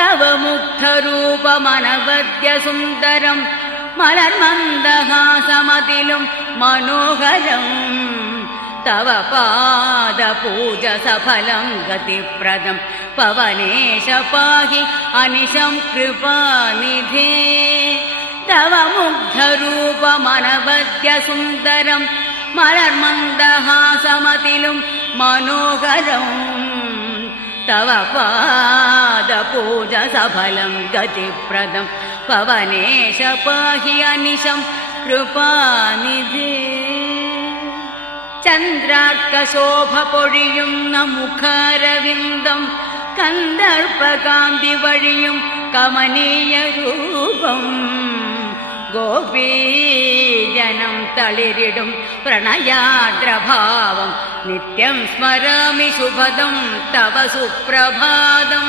तव मुग्धरूपमनवद्यसुन्दरम् मलर्मन्दहासमतिलुं मनोहरम् तव पादपूजसफलं गतिप्रदं पवनेश पाहि अनिशं कृपानिधे तव मुग्धरूपमनवद्यसुन्दरं मलर्मन्दहासमतिलुं मनोहरम् तव पादपूजसफलं गतिप्रदं पवनेश पाहि अनिशं कृपानिधे ചന്ദ്രാർക്കശോഭപൊഴിയുന്ന മുഖാരവിന്ദം കന്ദർപ്പകാന്തി വഴിയും കമനീയ രൂപം ഗോപീജനം തളിരിടും പ്രണയാദ്രഭാവം നിത്യം സ്മരാമി ശുഭദം തവ സുപ്രഭാതം